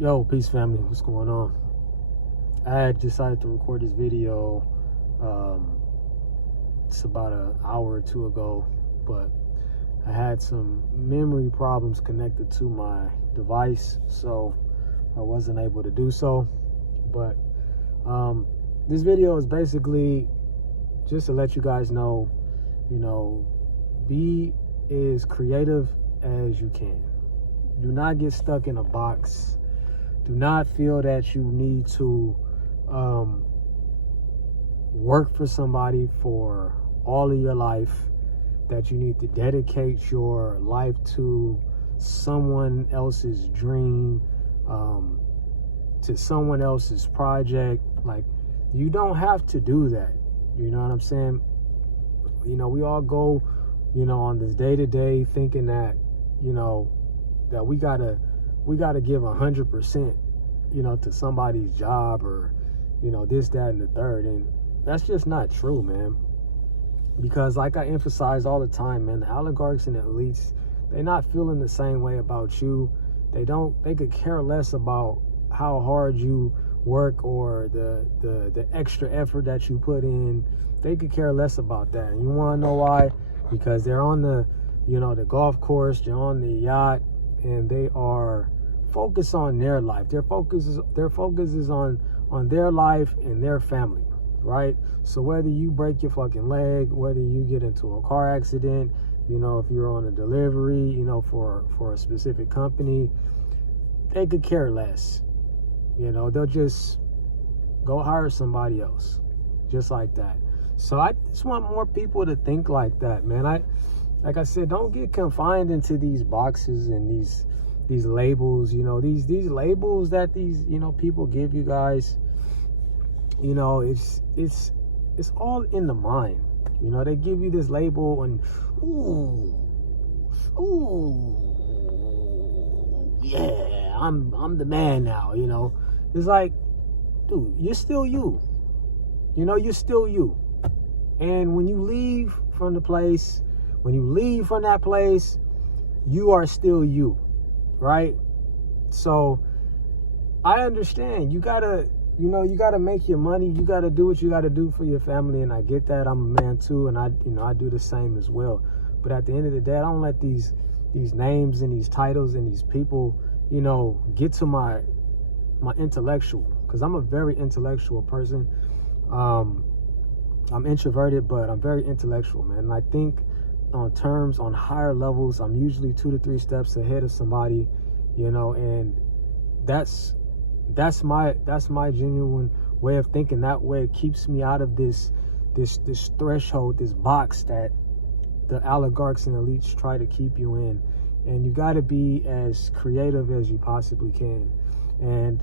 Yo, peace family, what's going on? I had decided to record this video it's about an hour or two ago, but I had some memory problems connected to my device, so I wasn't able to do so. But this video is basically just to let you guys know, be as creative as you can. Do not get stuck in a box. Do not feel that you need to work for somebody for all of your life, that you need to dedicate your life to someone else's dream, to someone else's project. Like, you don't have to do that. You know what I'm saying? We all go, on this day-to-day thinking that, that we gotta give 100%, to somebody's job, or, this, that, and the third. And that's just not true, man. Because like I emphasize all the time, man, the oligarchs and the elites, they're not feeling the same way about you. They could care less about how hard you work or the extra effort that you put in. They could care less about that. And you want to know why? Because they're on the golf course, they're on the yacht, and they are focused on their life. Their focus is on their life and their family, right? So whether you break your fucking leg, whether you get into a car accident, if you're on a delivery, for a specific company, they could care less. They'll just go hire somebody else, just like that. So I just want more people to think like that, man. Like I said, don't get confined into these boxes and these labels, these labels that these, people give you guys. It's all in the mind. They give you this label and ooh, yeah, I'm the man now, It's like, dude, you're still you. You're still you. And when you leave from that place, you are still you, right? So I understand you gotta make your money. You gotta do what you gotta do for your family, and I get that. I'm a man too, and I do the same as well. But at the end of the day, I don't let these names and these titles and these people, get to my intellectual, because I'm a very intellectual person. I'm introverted, but I'm very intellectual, man. And I think on higher levels, I'm usually 2 to 3 steps ahead of somebody, and that's my genuine way of thinking. That way it keeps me out of this threshold, this box that the oligarchs and elites try to keep you in. And you got to be as creative as you possibly can. And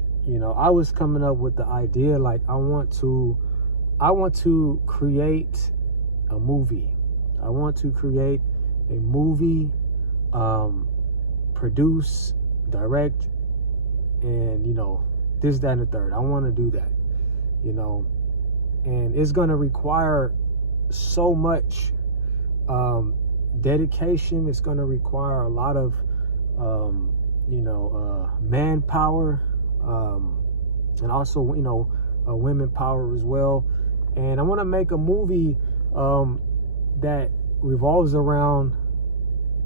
I was coming up with the idea, like, I want to create a movie. I want to create a movie, produce, direct, and this, that, and the third. I want to do that, and it's going to require so much dedication. It's going to require a lot of manpower, and also women power as well. And I want to make a movie that revolves around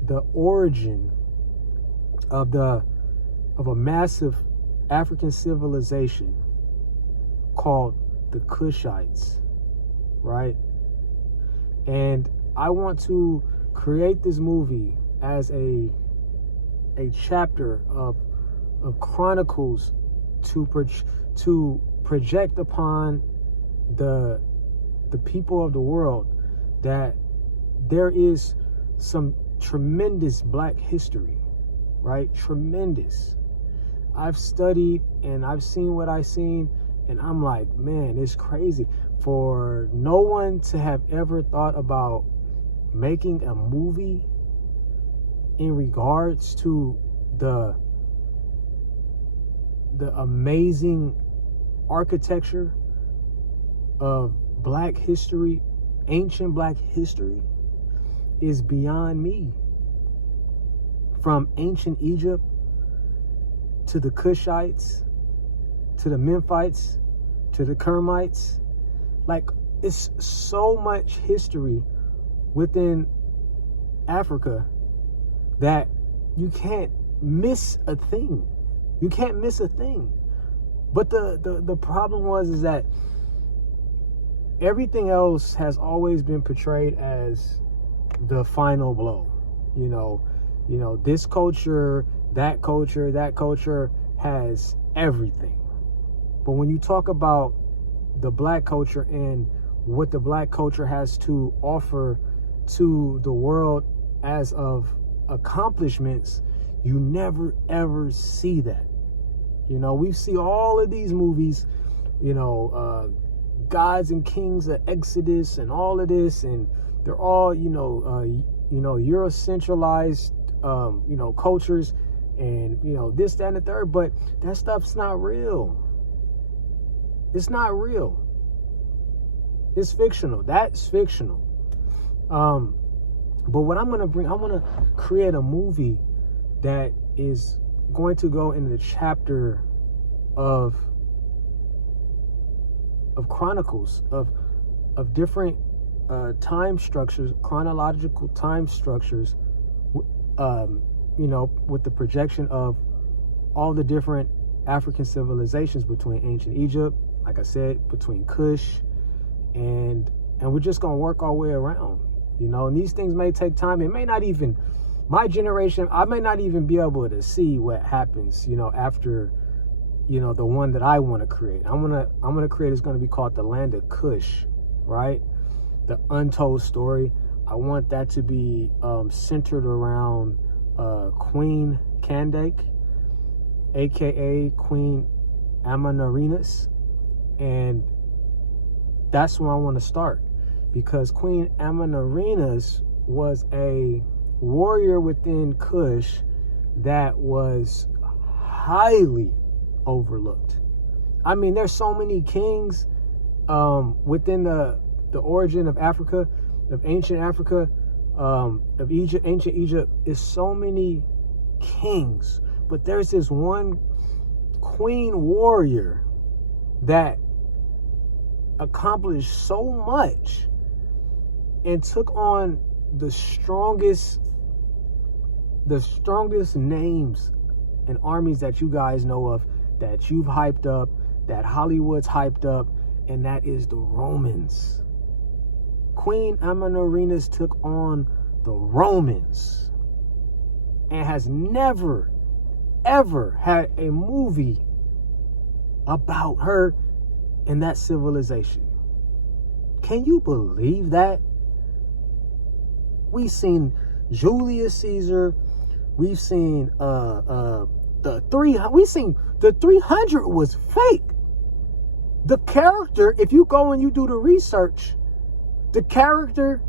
the origin of a massive African civilization called the Kushites, right? And I want to create this movie as a chapter of chronicles to project upon the people of the world that there is some tremendous black history, right? Tremendous. I've studied and I've seen what I've seen, and I'm like, man, it's crazy for no one to have ever thought about making a movie in regards to the amazing architecture of black history, ancient black history, is beyond me. From ancient Egypt to the Kushites, to the Memphites, to the Kermites. Like, it's so much history within Africa that you can't miss a thing. You can't miss a thing. But the problem is that everything else has always been portrayed as the final blow. This culture, that culture has everything. But when you talk about the black culture and what the black culture has to offer to the world as of accomplishments, you never ever see that. We see all of these movies, gods and kings of Exodus and all of this, and they're all Eurocentralized cultures, and this, that, and the third. But that stuff's not real. It's not real. It's fictional. That's fictional. But what I'm gonna create a movie that is going to go in the chapter of chronicles of different time structures, chronological time structures, with the projection of all the different African civilizations between ancient Egypt, like I said, between Kush, and we're just gonna work our way around, and these things may take time. It may not even, my generation, I may not even be able to see what happens, after, the one that I want to create. I'm gonna create, it's gonna be called The Land of Kush, right? The Untold Story. I want that to be centered around Queen Kandake, aka Queen Amanareinas, and that's where I want to start, because Queen Amanareinas was a warrior within Kush that was highly overlooked. I mean, there's so many kings within the origin of Africa, of ancient Africa, of Egypt. Ancient Egypt is so many kings, but there's this one queen warrior that accomplished so much and took on the strongest names and armies that you guys know of, that you've hyped up, that Hollywood's hyped up, and that is the Romans. Queen Amanareinas took on the Romans and has never, ever had a movie about her and that civilization. Can you believe that? We've seen Julius Caesar. We've seen the 300 was fake. The character, if you go and you do the research, the character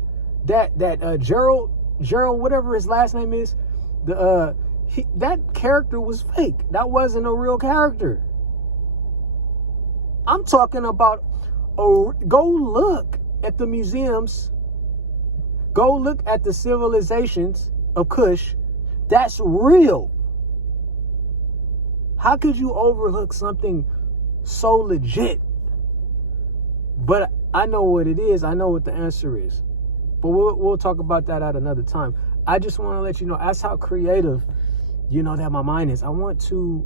that Gerald, whatever his last name is, that character was fake. That wasn't a real character. I'm talking about, go look at the museums, go look at the civilizations of Kush. That's real. How could you overlook something so legit? But I know what it is. I know what the answer is. But we'll talk about that at another time. I just want to let you know, that's how creative, that my mind is. I want to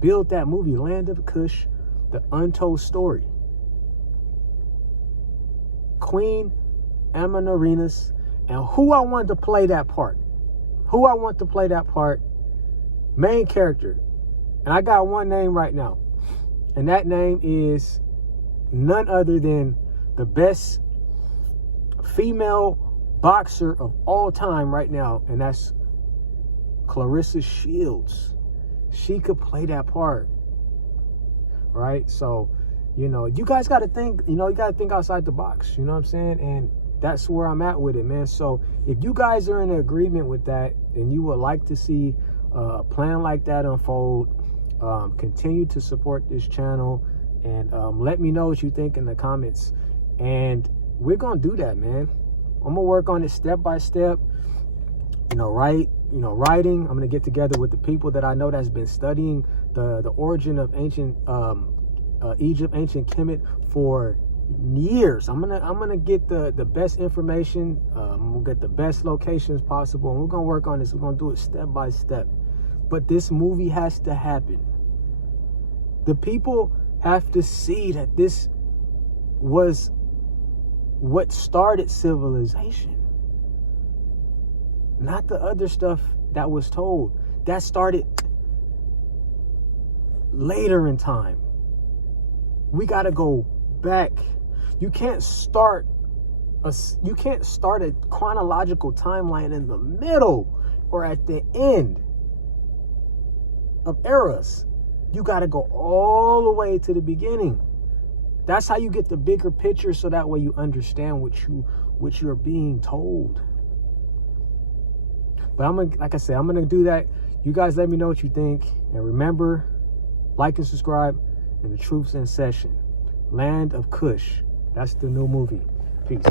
build that movie, Land of Kush, The Untold Story. Queen Amanareinas, and who I want to play that part. Main character. And I got one name right now. And that name is none other than the best female boxer of all time right now. And that's Clarissa Shields. She could play that part. Right? So, you guys got to think, you got to think outside the box. You know what I'm saying? And that's where I'm at with it, man. So if you guys are in agreement with that and you would like to see a plan like that unfold, continue to support this channel, and let me know what you think in the comments. And we're going to do that, man. I'm going to work on it step by step, write writing. I'm gonna get together with the people that I know that's been studying the origin of ancient Egypt, ancient Kemet for years. I'm gonna get the best information. We'll get the best locations possible, and we're gonna work on this. We're gonna do it step by step. But this movie has to happen. The people have to see that this was what started civilization, not the other stuff that was told. That started later in time. We got to go back. You can't start a chronological timeline in the middle or at the end of eras. You got to go all the way to the beginning. That's how you get the bigger picture, so that way you understand what you're being told. But like I said, I'm gonna do that. You guys let me know what you think, and remember, like and subscribe. And the truth's in session. Land of Kush. That's the new movie. Peace.